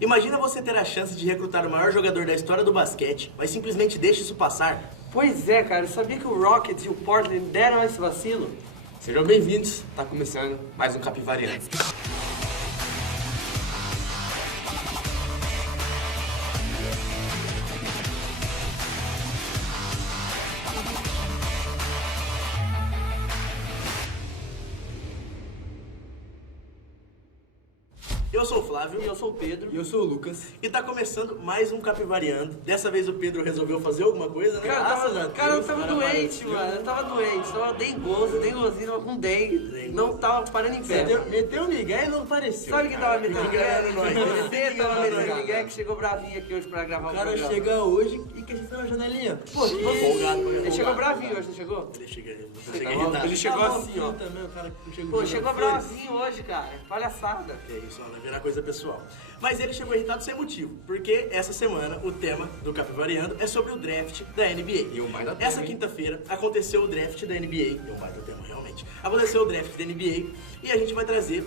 Imagina você ter a chance de recrutar o maior jogador da história do basquete, mas simplesmente deixa isso passar. Pois é, cara, sabia que o Rockets e o Portland deram esse vacilo? Sejam bem-vindos, tá começando mais um Capivariano. Eu sou o Flávio. E eu sou o Pedro. E eu sou o Lucas. E tá começando mais um Capivariando. Dessa vez o Pedro resolveu fazer alguma coisa, né? Cara, eu tava doente, mano. Eu tava doente. Tava dengozinho, tava com dengue. Não tava parando em pé. Meteu o Miguel e não apareceu. Sabe quem tava metendo Enganaram nós. Você tava metendo Miguel que chegou bravinho aqui hoje pra gravar o O cara programa. chega hoje e quer sentar na janelinha. Pô, ele chegou bravinho hoje, não chegou? Ele chega Tá irritado. ele chegou Tá assim, ó. Também, o cara Pô, chegou bravinho hoje, cara. Palhaçada. É isso, ó, vai virar coisa pessoal. Mas ele chegou irritado sem motivo, porque essa semana o tema do Capivariando é sobre o draft da NBA. E o mais da tema, Essa hein? quinta-feira aconteceu o draft da NBA, e o mais do tema realmente. Aconteceu o draft da NBA e a gente vai trazer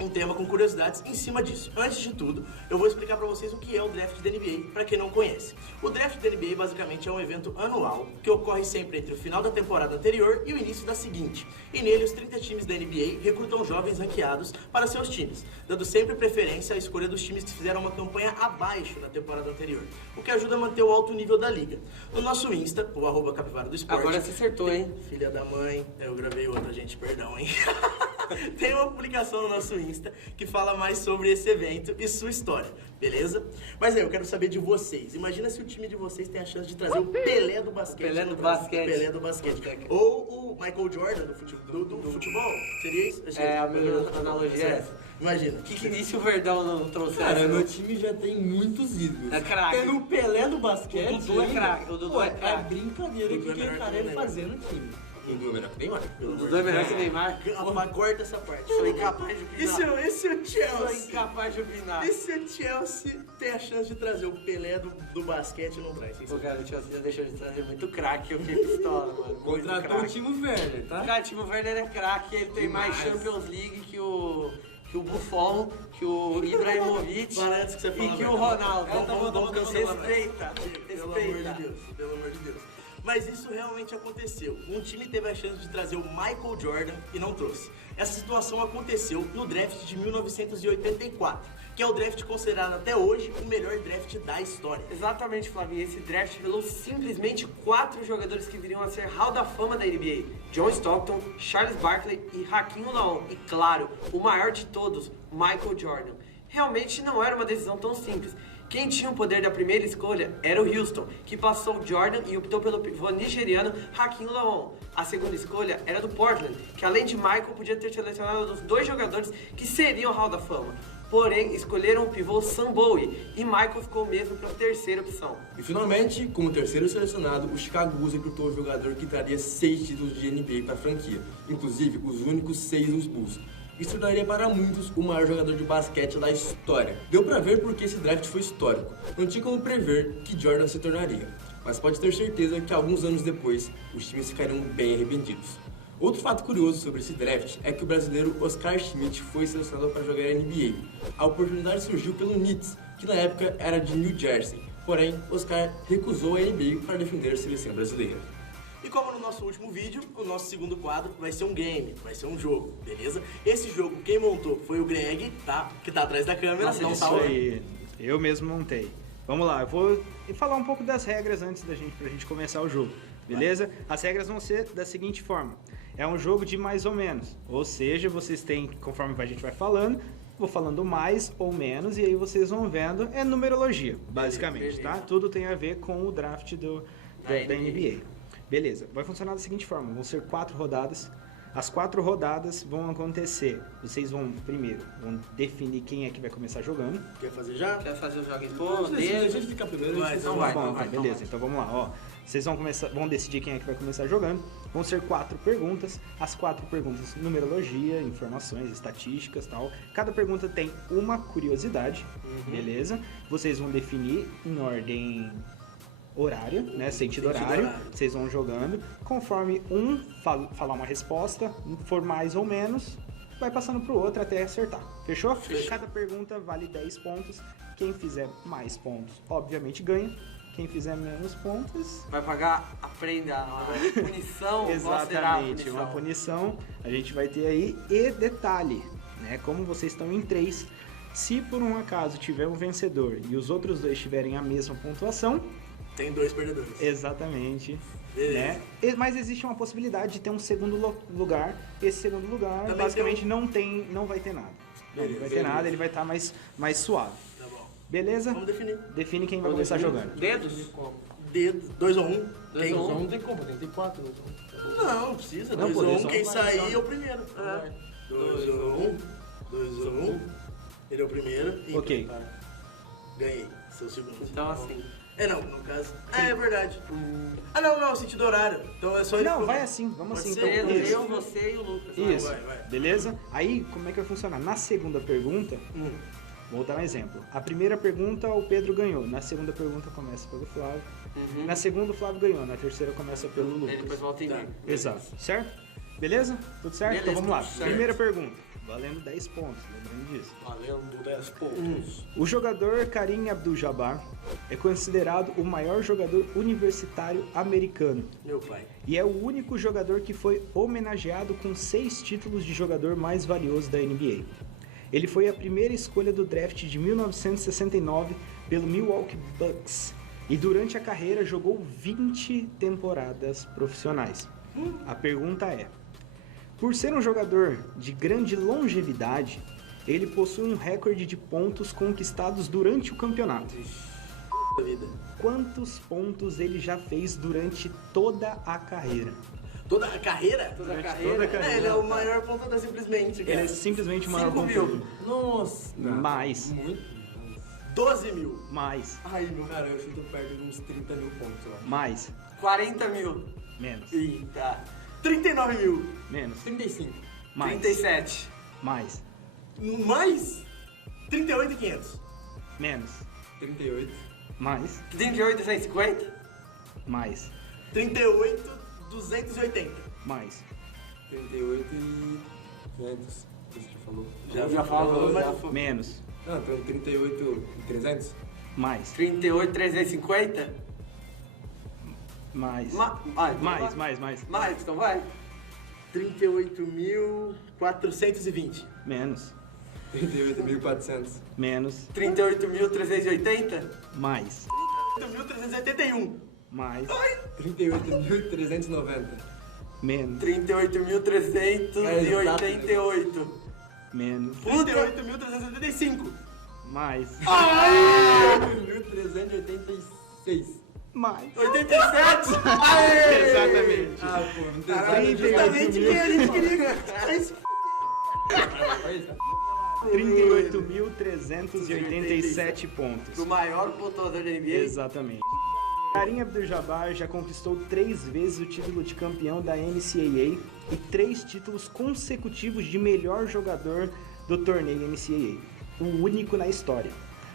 um tema com curiosidades em cima disso. Antes de tudo, eu vou explicar pra vocês o que é o draft da NBA, pra quem não conhece. O draft da NBA basicamente é um evento anual que ocorre sempre entre o final da temporada anterior e o início da seguinte. E nele, os 30 times da NBA recrutam jovens ranqueados para seus times, dando sempre preferência à escolha dos times que fizeram uma campanha abaixo na temporada anterior, o que ajuda a manter o alto nível da liga. No nosso Insta, o @capivara do esporte. Agora você acertou, hein? Filha da mãe, eu gravei outra, gente, perdão, hein? Tem uma publicação no nosso Insta que fala mais sobre esse evento e sua história, beleza? Mas aí, eu quero saber de vocês. Imagina se o time de vocês tem a chance de trazer o Pelé do basquete. Pelé do no Brasil. basquete. Pelé do basquete. Ou o Michael Jordan do futebol. Seria isso? É, a minha analogia é essa. Imagina. E se o Verdão não trouxesse? Cara, meu time já tem muitos ídolos. É craque. Tendo o Pelé do basquete. O Dudu é ainda, craque, o Dudu pô, é craque. brincadeira Dudu que é melhor aquele cara que o ia Neymar. fazer no time. O Dudu é melhor que o Neymar. O Dudu é melhor que o Neymar. Corta essa parte. Sou incapaz de opinar. E se o Sou Chelsea... incapaz de opinar. E se o Chelsea tem a chance de trazer o Pelé do basquete e não traz? Pô, cara, o Chelsea já deixou de trazer muito craque, eu fiquei pistola, mano. Muito Contratou o craque. Timo Werner, tá? Cara, o Timo Werner é craque, ele tem mais Champions League que o Buffon, que o Ibrahimovic Parece que você e fala que o merda. Ronaldo. Vamos cancelar. Respeita, Pelo amor de respeita. Deus, pelo amor de Deus. Mas isso realmente aconteceu. Um time teve a chance de trazer o Michael Jordan e não trouxe. Essa situação aconteceu no draft de 1984, que é o draft considerado até hoje o melhor draft da história. Exatamente, Flavinho. Esse draft revelou simplesmente 4 jogadores que viriam a ser Hall da Fama da NBA. John Stockton, Charles Barkley e Hakeem Olajuwon. E claro, o maior de todos, Michael Jordan. Realmente não era uma decisão tão simples. Quem tinha o poder da primeira escolha era o Houston, que passou o Jordan e optou pelo pivô nigeriano Hakeem Olajuwon. A segunda escolha era do Portland, que além de Michael podia ter selecionado os 2 jogadores que seriam Hall da Fama. Porém, escolheram o pivô Sam Bowie e Michael ficou mesmo para a terceira opção. E finalmente, como terceiro selecionado, o Chicago Bulls recrutou o jogador que traria 6 títulos de NBA para a franquia, inclusive os únicos 6 dos Bulls. Isso tornaria para muitos o maior jogador de basquete da história. Deu pra ver porque esse draft foi histórico. Não tinha como prever que Jordan se tornaria, mas pode ter certeza que alguns anos depois os times ficariam bem arrependidos. Outro fato curioso sobre esse draft é que o brasileiro Oscar Schmidt foi selecionado para jogar a NBA. A oportunidade surgiu pelo Knicks, que na época era de New Jersey. Porém, Oscar recusou a NBA para defender a seleção brasileira. E como no nosso último vídeo, o nosso segundo quadro vai ser um game, vai ser um jogo, beleza? Esse jogo quem montou foi o Greg, tá? Que tá atrás da câmera, Nossa, não isso tá Isso o... aí, eu mesmo montei. Vamos lá, eu vou falar um pouco das regras antes pra gente começar o jogo, beleza? As regras vão ser da seguinte forma: é um jogo de mais ou menos, ou seja, vocês têm, conforme a gente vai falando, vou falando mais ou menos e aí vocês vão vendo, é numerologia, basicamente, tá? Tudo tem a ver com o draft da NBA. Beleza, vai funcionar da seguinte forma, vão ser 4 rodadas. As 4 rodadas vão acontecer, vocês vão definir quem é que vai começar jogando. Quer fazer já? Quer fazer os joguinhos? Deixa ele ficar primeiro. Vai, antes de então falar. vai. Bom, tá, beleza, então vamos lá, ó. Vocês vão decidir quem é que vai começar jogando. Vão ser 4 perguntas. As 4 perguntas, numerologia, informações, estatísticas, tal. Cada pergunta tem uma curiosidade, beleza? Vocês vão definir em ordem horária, né? Sentido horário. Vocês vão jogando. Conforme falar uma resposta, for mais ou menos, vai passando pro outro até acertar. Fechou? Cada pergunta vale 10 pontos. Quem fizer mais pontos, obviamente ganha. Quem fizer menos pontos... Vai pagar a prenda, a punição. Exatamente, uma punição a gente vai ter aí. E detalhe, né? Como vocês estão em 3, se por um acaso tiver um vencedor e os outros 2 tiverem a mesma pontuação... Tem 2 perdedores. Exatamente. Né? Mas existe uma possibilidade de ter um segundo lugar. Esse segundo lugar, também basicamente, não vai ter nada. Não vai ter nada, ele vai estar mais suave. Tá bom. Beleza? Vamos definir. Define quem vai começar jogando. Dedos? Dedo, 2 ou 1. 2 ou 1 não tem como, tem que ter 4. Não precisa. Não, 2 pô, ou 1, dois quem ou um sair é o primeiro. 2 ou 1. 2 ou 1. Ele é o primeiro. E Ok. ganhei. Seu segundo. Então assim. Não, no caso. É verdade. Não, sentido horário. Então é só ele. Não, vai assim, vamos Pode assim. ser, Então, Eu, isso. você e o Lucas. Isso, vai. beleza? Aí, como é que vai funcionar? Na segunda pergunta, vou dar um exemplo. A primeira pergunta, o Pedro ganhou. Na segunda pergunta, começa pelo Flávio. Na segunda, o Flávio ganhou. Na terceira, começa pelo Aí Lucas. depois volta em mim. Exato. Certo? Beleza? Tudo certo? Beleza, Então vamos lá. tudo certo. Primeira pergunta. Valendo 10 pontos, lembrando disso. Valendo 10 pontos. O jogador Kareem Abdul-Jabbar é considerado o maior jogador universitário americano. Meu pai. E é o único jogador que foi homenageado com 6 títulos de jogador mais valioso da NBA. Ele foi a primeira escolha do draft de 1969 pelo Milwaukee Bucks e durante a carreira jogou 20 temporadas profissionais. A pergunta é: por ser um jogador de grande longevidade, ele possui um recorde de pontos conquistados durante o campeonato. Da vida. Quantos pontos ele já fez durante toda a carreira? Toda a carreira? Toda a Durante carreira. toda a carreira. Ele é o maior pontuador simplesmente, cara. Ele é simplesmente o maior 5 pontuador. mil. Nossa. Mais. Muito. 12 mil. Mais. Ai, meu Cara, eu chuto perto de uns 30 mil pontos, eu acho. Mais. 40 mil. Menos. Eita. 39 mil. Menos. 35. Mais. 37. Mais. Mais 38,500. Menos. 38. Mais. 38, 150. Mais. 38,280. Mais. 38 e 200. Você já falou? Já falou, mas- já falou. Menos. Não, então 38 e 300? Mais. 38, 350. Mais. Então Mais, vai. mais. Mais, então vai. 38.420. Menos. 38.400. Menos. 38.380. Mais. 38.381. Mais. 38.390. Menos. 38.388. Menos. 38.385. Mais. 1.386. Mais. 87. Exatamente. Ah, pô, não tem Caralho, 38 justamente mil. quem a gente queria. Mas 38.387 pontos. Do maior pontuador da NBA. Exatamente. Kareem Abdul-Jabbar já conquistou 3 vezes o título de campeão da NCAA e 3 títulos consecutivos de melhor jogador do torneio NCAA, o único na história.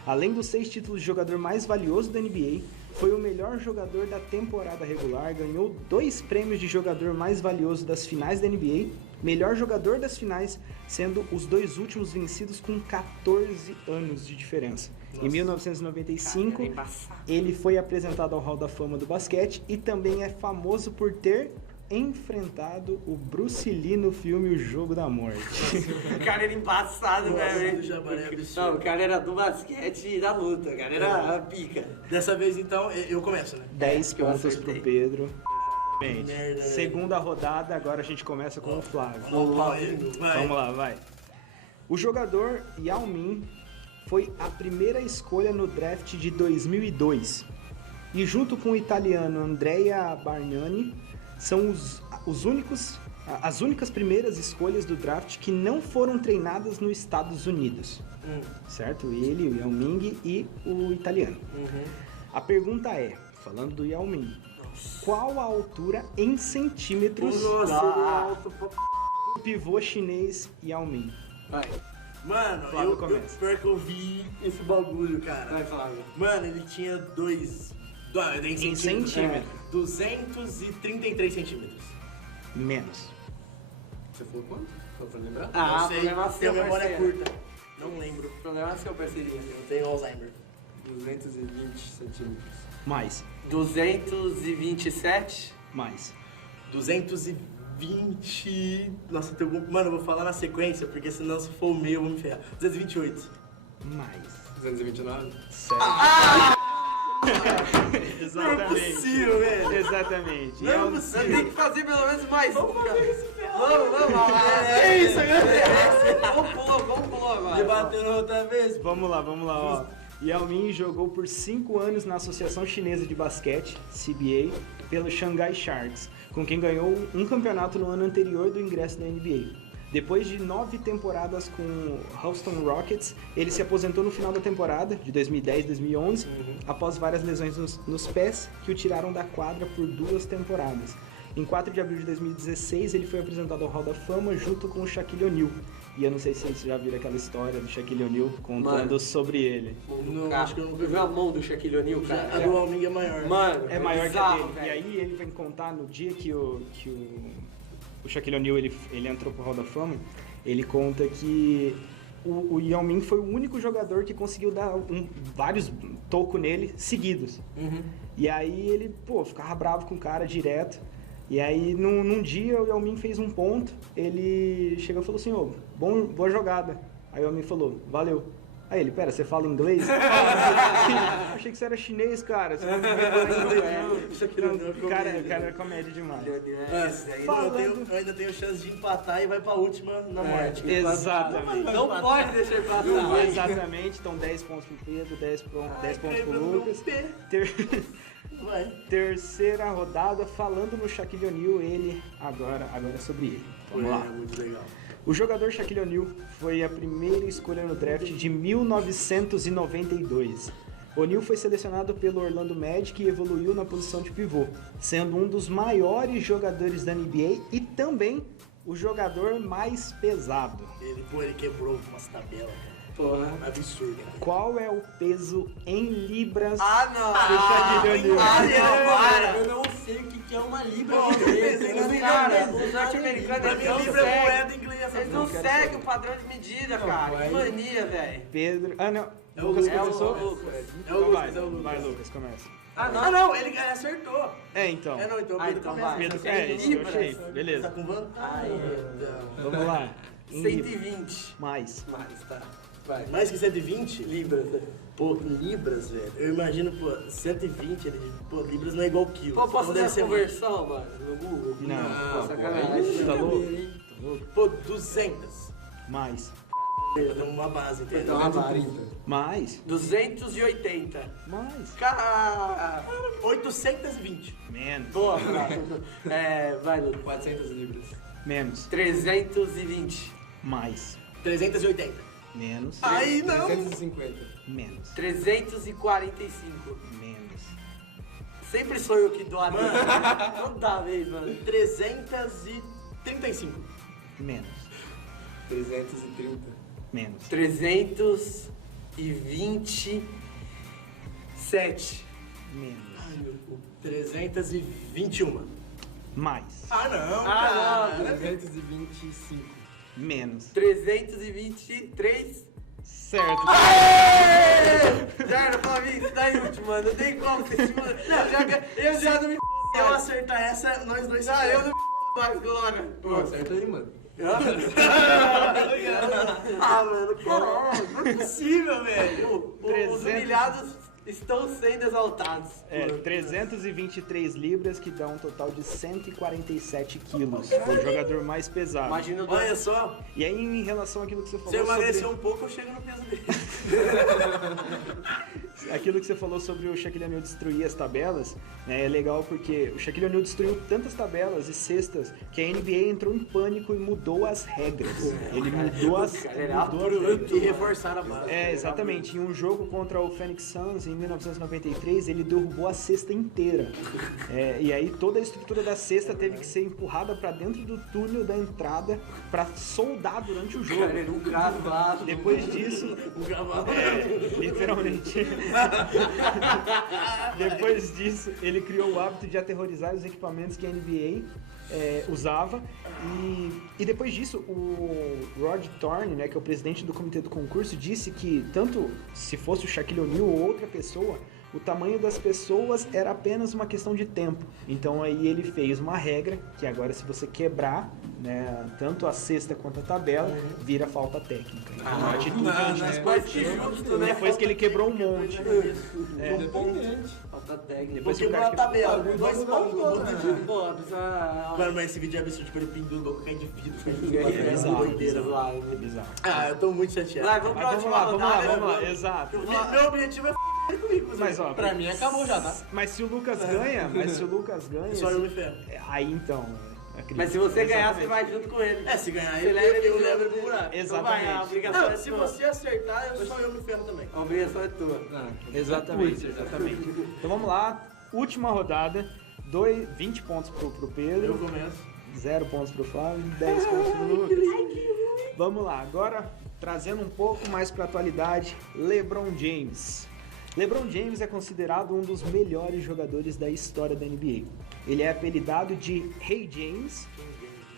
Além dos 6 títulos de jogador mais valioso da NBA, foi o melhor jogador da temporada regular, ganhou 2 prêmios de jogador mais valioso das finais da NBA, melhor jogador das finais, sendo os 2 últimos vencidos com 14 anos de diferença. Em 1995, Cara, é embaçado. ele foi apresentado ao Hall da Fama do basquete e também é famoso por ter enfrentado o Bruce Lee no filme O Jogo da Morte. O cara era embaçado, Nossa, velho. do Jabbar é absurdo. Não, o cara era do basquete e da luta. O cara era a pica. dessa vez, então, eu começo, né? 10 que eu pontos acertei. pro Pedro. Exatamente. Merda, velho. Segunda rodada, agora a gente começa com o Flávio. Vamos lá. Vamos lá, vai. O jogador Yao Ming foi a primeira escolha no draft de 2002. E junto com o italiano Andrea Bargnani, são as únicas primeiras escolhas do draft que não foram treinadas nos Estados Unidos. Certo? Ele, o Yao Ming e o italiano. A pergunta é, falando do Yao Ming, qual a altura em centímetros Nossa, do pivô chinês Yao Ming? Vai, Mano, Flávio eu começa. pior que eu vi esse bagulho, cara. vai, Flávio. Mano, ele tinha em centímetro. 233 centímetros. Menos. Você falou quanto? Só pra lembrar? Ah, não sei, problema seu, tenho memória parceiro. curta. Não lembro. Problema seu, parceria. Eu tenho Alzheimer. 220 centímetros. Mais. 227. Mais. 220... Nossa, tem algum... Mano, eu vou falar na sequência, porque senão se for o meu eu vou me ferrar. 228. Mais. 229? Certo. Não é Exatamente. possível, velho. Exatamente. Não é um- Você possível. tem que fazer pelo menos mais um, cara. Vamos. É isso, galera. Vamos pular agora. Debatendo outra vez. Vamos lá, ó. Yao Ming jogou por 5 anos na Associação Chinesa de Basquete, CBA, pelo Shanghai Sharks, com quem ganhou um campeonato no ano anterior do ingresso da NBA. Depois de 9 temporadas com o Houston Rockets, ele se aposentou no final da temporada, de 2010-2011, após várias lesões nos pés, que o tiraram da quadra por 2 temporadas. Em 4 de abril de 2016, ele foi apresentado ao Hall da Fama junto com o Shaquille O'Neal. E eu não sei se vocês já viram aquela história do Shaquille O'Neal contando Mano. sobre ele. Não, acho que eu nunca vi. viu a mão do Shaquille O'Neal, A cara? do Alming é maior. Mano, É maior bizarro, que a dele. E velho. aí ele vem contar no dia que o Shaquille O'Neal ele entrou pro Hall da Fama, ele conta que o Yao Ming foi o único jogador que conseguiu dar vários tocos nele seguidos. E aí ele, ficava bravo com o cara direto. E aí num dia o Yao Ming fez um ponto, ele chegou e falou assim, boa jogada. Aí o Yao Ming falou, valeu. Aí ele, pera, você fala inglês? Achei que você era chinês, cara. Você não fala inglês, não. Cara, é comédia demais. Eu ainda tenho chance de empatar e vai pra última na morte. Exatamente. Não pode deixar passar. Exatamente. Então 10 pontos pro Pedro, 10 pontos pro Lucas. Vai. Terceira rodada, falando no Shaquille O'Neal, ele agora é sobre ele. Vamos lá. É muito legal. O jogador Shaquille O'Neal foi a primeira escolha no draft de 1992. O'Neal foi selecionado pelo Orlando Magic e evoluiu na posição de pivô, sendo um dos maiores jogadores da NBA e também o jogador mais pesado. Ele quebrou umas tabelas, cara. Porra. Absurdo, cara. Qual é o peso em libras Ah, do não. Shaquille O'Neal? Eu não sei o que é uma libra. Pô, eu pensei Os na caras, libra. os norte-americanos, Pra eles mim, não libra é moeda seguem. inglesa. Eles não quero seguem saber. o padrão de medida, cara. Que aí- mania, velho. Pedro... Ah, não. É o Lucas Lucas, começou? é o Lucas. É o Então Lucas, vai, é o Lucas. vai, Lucas, começa. Ah, não, ele acertou. Então. Não, então o Ah, Pedro então começa. vai. Pedro, Em isso que eu libras. achei. Tá Beleza. com vantagem. Então. Vamos lá. Em libras. 120. Mais. Mais, tá. Vai. Mais que 120? Libras. Pô, libras, velho. Eu imagino, 120, libras não é igual quilo. Pô, posso Então fazer deve a ser conversão, mano, no Google? Não. Sacanagem. Tá louco? Pô, 200. Mais. Tem uma base, entendeu? Então, a base. 230. Mais. 280. Mais. Cara, 820. Menos. boa, cara. Vai, Lu. 400 libras. Menos. 320. Mais. 380. Menos. Aí não. 350. Menos. 345. Menos. Sempre sou eu que dou a dica. Toda vez, mano. 335. Menos. 330. Menos. 327. Menos. 321. Mais. Ah, não. Ah, cara. 325. Menos. 323. Certo. Já era pra mim, isso daí último, mano. Não tem como você se manda. Eu já não me Se eu acertar essa, nós dois Ah, eu não me mais, Glória. Pô, acerta aí, mano. Ah, mano, caralho. Não é possível, velho. Os 300. humilhados estão sendo exaltados. 323 libras, que dá um total de 147 quilos. Foi o jogador mais pesado. Imagina o Olha só, E aí, em relação àquilo que você falou se eu emagrecer sobre... um pouco, eu chego no peso dele. Aquilo que você falou sobre o Shaquille O'Neal destruir as tabelas, né, é legal porque o Shaquille O'Neal destruiu tantas tabelas e cestas que a NBA entrou em pânico e mudou as regras. Ele mudou as regras. E reforçar a base. Exatamente. Em um jogo contra o Phoenix Suns, em 1993, ele derrubou a cesta inteira. E aí toda a estrutura da cesta teve que ser empurrada para dentro do túnel da entrada para soldar durante o jogo. Cara, era um cavalo. Depois disso, literalmente. Depois disso, ele criou o hábito de aterrorizar os equipamentos que a NBA usava. E depois disso, o Rod Thorne, né, que é o presidente do comitê do concurso, disse que tanto se fosse o Shaquille O'Neal ou outra pessoa, o tamanho das pessoas era apenas uma questão de tempo. Então aí ele fez uma regra que agora se você quebrar, né, tanto a cesta quanto a tabela, vira falta técnica. Então, uma atitude justo, né? depois que ele quebrou um monte. Falta técnica. Depois Vou que o quebrar cara a tabela, com 2 pontos. Pô, precisa... Mano, mas esse vídeo é absurdo, tipo, ele pendura igual cai de vidro. É bizarro, doideira. é bizarro. Ah, eu tô muito chateado. Vai, vamos pra Mas última vamos lá, rodada. exato. Meu objetivo é comigo. Mas ó, pra mim acabou já, tá? Mas se o Lucas ganha, Só eu me ferro. aí então. Mas se você ganhar, você Exatamente. vai junto com ele. É, se ganhar, Você eu leva ele levo ele junto. pro buraco. Exatamente. Não vai, a obrigação Não, é se tua. você acertar, só eu me ferro também. A obrigação é tua. Exatamente. Então vamos lá, última rodada. 20 pontos pro Eu Pedro, começo. 0 pontos pro Flávio, 10 pontos pro Lucas. Vamos lá, agora trazendo um pouco mais pra atualidade, LeBron James. LeBron James é considerado um dos melhores jogadores da história da NBA. Ele é apelidado de Rei James,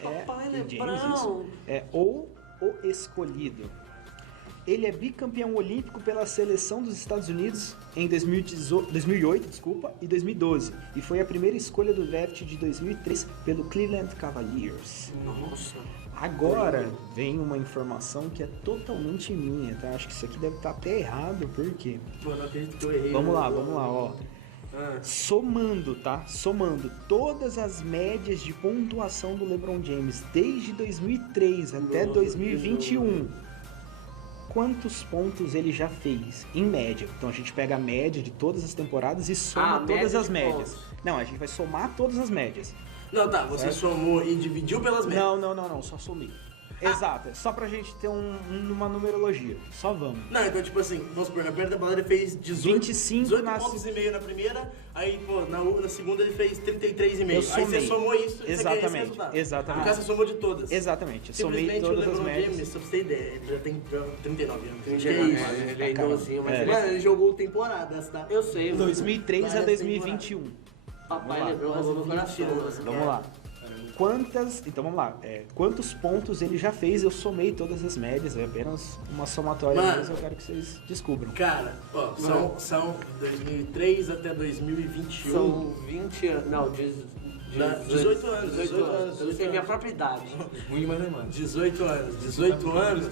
Papai Rei Lebrão. isso, ou o escolhido. Ele é bicampeão olímpico pela seleção dos Estados Unidos em 2008 e 2012. E foi a primeira escolha do draft de 2003 pelo Cleveland Cavaliers. Nossa. Agora vem uma informação que é totalmente minha, tá? Acho que isso aqui deve estar até errado, por quê? Pô, não acredito que eu errei. Vamos lá, ó. Somando, tá? Somando todas as médias de pontuação do LeBron James desde 2003 até 2021. Quantos pontos ele já fez, em média? Então a gente pega a média de todas as temporadas e soma todas média as de médias. pontos. Não, a gente vai somar todas as médias. Não, tá, você somou e dividiu pelas médias. Não, só somei. Exato, é só pra gente ter uma numerologia. Só vamos. Não, então tipo assim, vamos supor, na primeira temporada ele fez 18 pontos e meio na primeira, aí pô, na segunda ele fez 33,5. Eu Aí somei. você somou isso e você ganha esse Exatamente, resultado. exatamente. No caso você somou de todas. Exatamente, eu somei Simplesmente todas o as LeBron médias. James, só pra você ter ideia, ele já tem 39 anos. Que é Ele isso? é idosinho, mas Mano, ele jogou temporadas, tá? eu sei. mano. 2003 a Várias 2021. Papai Vamos lá. Lebrão roubou meu coração. Vamos lá. Então vamos lá. Quantos pontos ele já fez? Eu somei todas as médias, é apenas uma somatória Mano. mesmo, eu quero que vocês descubram. Cara, ó, são 2003 até 2021. São 20 anos. Não, 18 anos. 18 anos. Eu sei minha própria idade. Ruim, mas não é mais. 18 anos. 18 anos,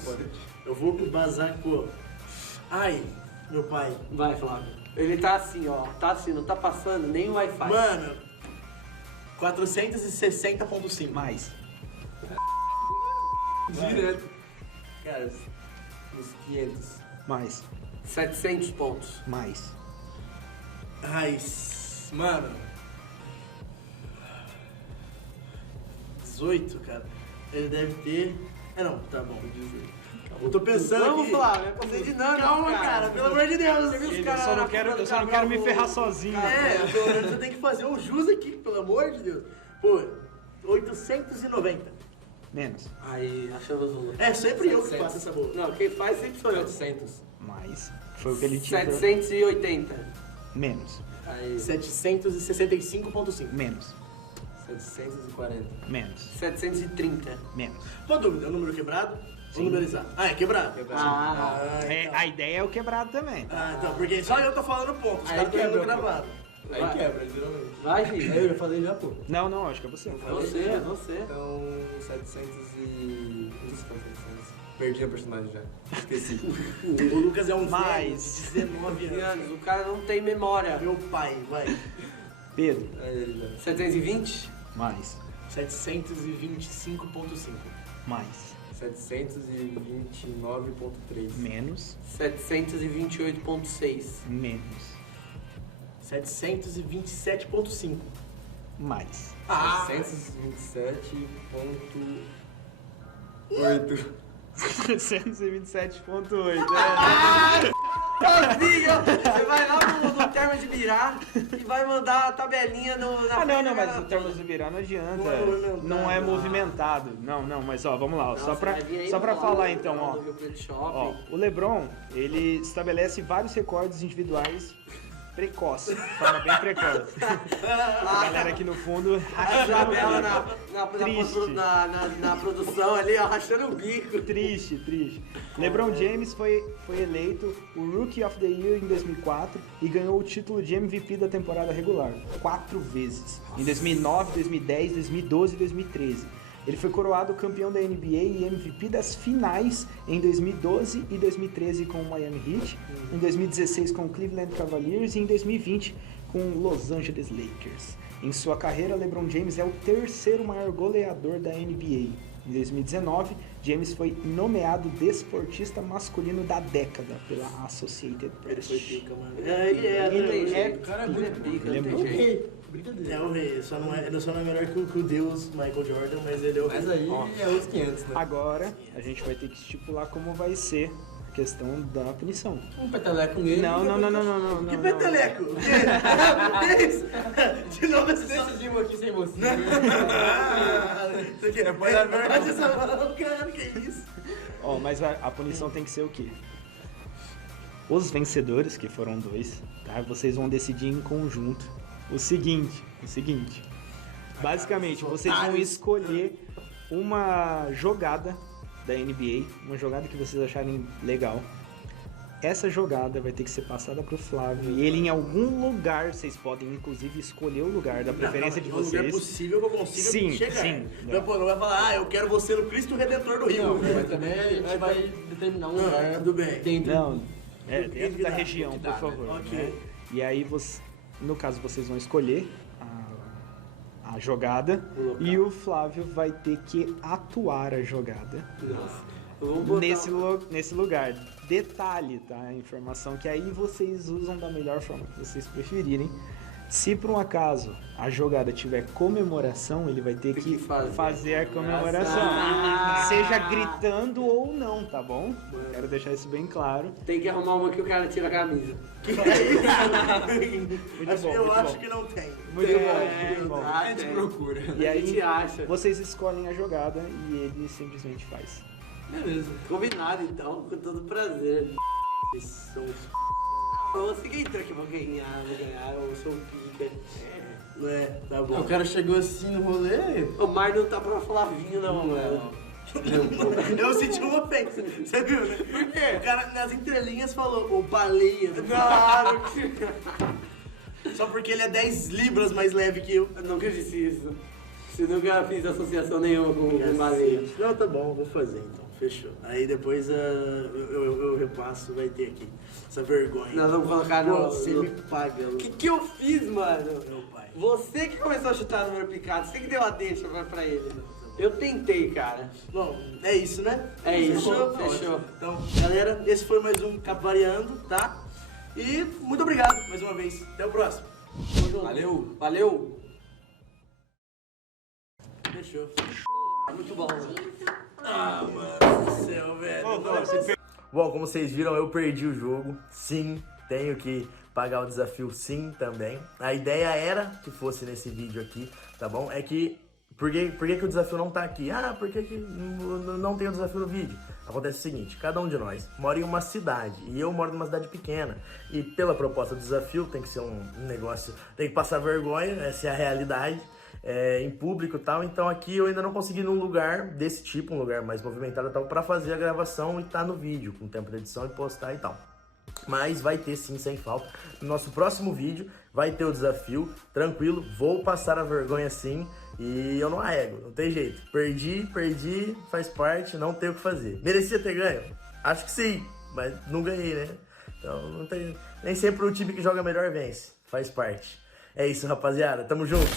eu vou basar, pô. Ai, meu pai. Vai, Flávio. Ele tá assim, ó. Tá assim, não tá passando nem o Wi-Fi. Mano, 460,5. Mais. Direto. Cara, uns 500. Mais. 700 pontos. Mais. Ai, mano. 18, cara. Ele deve ter. Não, tá bom. Eu tô pensando Vamos, aqui. Flávio, é pra ser dinâmico. Calma, cara, pelo amor de Deus. Você viu os Eu caras só na não quero, fila eu do só não quero me Cabral, ferrar sozinho. É, pelo menos eu tenho que fazer um jus aqui, pelo amor de Deus. Pô, 890. Menos. Aí, achamos o... É sempre eu que 700. faço essa boa. Não, quem faz sempre sou eu. 700. Mais. Foi o que ele tinha. 780. Menos. Aí, 765,5. Menos. 740. Menos. 730. Menos. Qual dúvida? É o número quebrado ou numerizado? Ah, é quebrado. Ah, então. A ideia é o quebrado também. Ah, então, porque só eu tô falando ponto, os Aí caras estão indo quebra, gravado. Aí Vai. quebra, literalmente. vai, Aí Gil. eu já falei já, pô. Não, acho que é você. Você. Então, 700 e... Não sei se foi 700. Perdi a personagem já. Esqueci. O Lucas é um Mais. velho de 19 anos. Anos, o cara não tem memória. Meu pai, vai. Pedro. Aí ele já. 720? Mais. 725,5. Mais. 729,3. Menos. 728,6. Menos. 727,5. Mais. 727,8. 727,8. Sozinho! Você vai lá no termo de mirar e vai mandar a tabelinha na Não, mas frente o termo de virar não adianta. Não é movimentado. Não é movimentado. Não, mas ó, vamos lá. ó, Só pra falar então, ó. No Rio Preto Ó, Shopping. o LeBron, ele estabelece vários recordes individuais precoce, de forma bem precoce. A galera aqui no fundo A Isabela Triste. na produção ali, ó, rachando o bico. Triste. LeBron James foi eleito o Rookie of the Year em 2004 e ganhou o título de MVP da temporada regular 4 vezes, em 2009, 2010, 2012 e 2013. Ele foi coroado campeão da NBA e MVP das finais em 2012 e 2013 com o Miami Heat, em 2016 com o Cleveland Cavaliers e em 2020 com o Los Angeles Lakers. Em sua carreira, LeBron James é o terceiro maior goleador da NBA. Em 2019, James foi nomeado desportista masculino da década pela Associated Ele foi Press. pica, mano. Ele é O cara é pica, muito pica, ele é não tem muito jeito. Brincadeira. É o rei, ele só não é melhor que o Deus Michael Jordan, mas ele é o rei. Mas aí é os 500, né? Agora, a gente vai ter que estipular como vai ser a questão da punição. Um peteleco nele. Não. Que peteleco? O que é isso? De novo esse Decidimos aqui sem você. Isso aqui é bate essa mão, cara, que isso? Ó, mas a punição tem que ser o quê? Os vencedores, que foram 2, tá? Vocês vão decidir em conjunto o seguinte. Basicamente, vocês vão escolher uma jogada da NBA, uma jogada que vocês acharem legal. Essa jogada vai ter que ser passada pro Flávio. E ele em algum lugar, vocês podem inclusive escolher o lugar da preferência de Um lugar vocês. possível que eu consiga Sim, chegar. sim. Não, pô, não vai falar, eu quero você no Cristo Redentor do Rio. Não, mas também a gente vai determinar um lugar. Tudo bem. Dentro. Não, é Do que dentro que da dá, região, do que por dá, favor. né? Ok. Né? E aí, no caso, vocês vão escolher a jogada e o Flávio vai ter que atuar a jogada Vamos botar nesse lugar. Detalhe, tá? A informação que aí vocês usam da melhor forma que vocês preferirem. Se por um acaso a jogada tiver comemoração, ele vai ter Tem que que fazer fazer a comemoração. Ah. Seja gritando ou não, tá bom? Quero deixar isso bem claro. Tem que arrumar uma que o cara tira a camisa. Eu acho que não tem. Muito É, bom, muito bom. tá, A gente tem. procura. E A aí, gente acha. vocês escolhem a jogada e ele simplesmente faz. Beleza. Combinado então, com todo prazer. Esses são os... Eu segui aqui, vou ganhar, eu sou o pica. É, tá bom. O cara chegou assim no rolê. O Mar não tá pra Flavinho não, mano. Eu senti uma ofensa, você viu, né? Por quê? O cara nas entrelinhas falou, o baleia. Claro Só porque ele é 10 libras mais leve que eu. Eu nunca disse isso. Você nunca fiz associação nenhuma com baleia. Não, tá bom, vou fazer então. Fechou. Aí depois eu repasso, vai ter aqui. Essa vergonha. Nós vamos colocar Pô, no... Você me paga, O que eu fiz, mano? meu pai. Você que começou a chutar no número picado, você que deu a deixa pra ele. Eu tentei, cara. Bom, é isso, né? É isso, Fechou? fechou. Então, galera, esse foi mais um Capivariando, tá? E muito obrigado mais uma vez. Até o próximo. Valeu. Valeu. Fechou. Muito bom. Ah, mano do céu, velho. Bom, como vocês viram, eu perdi o jogo. Sim, tenho que pagar o desafio sim também. A ideia era que fosse nesse vídeo aqui, tá bom? É que... Por que o desafio não tá aqui? Ah, por que não tem o desafio no vídeo? Acontece o seguinte, cada um de nós mora em uma cidade e eu moro numa cidade pequena. E pela proposta do desafio tem que ser um negócio, tem que passar vergonha, essa é a realidade, em público e tal. Então aqui eu ainda não consegui ir num lugar desse tipo, um lugar mais movimentado e tal, pra fazer a gravação e tá no vídeo, com tempo de edição e postar e tal. Mas vai ter sim, sem falta. No nosso próximo vídeo vai ter o desafio, tranquilo, vou passar a vergonha sim. E eu não arrego, não tem jeito. Perdi, faz parte, não tem o que fazer. Merecia ter ganho? Acho que sim, mas não ganhei, né? Então não tem. Nem sempre o time que joga melhor vence. Faz parte. É isso, rapaziada. Tamo junto.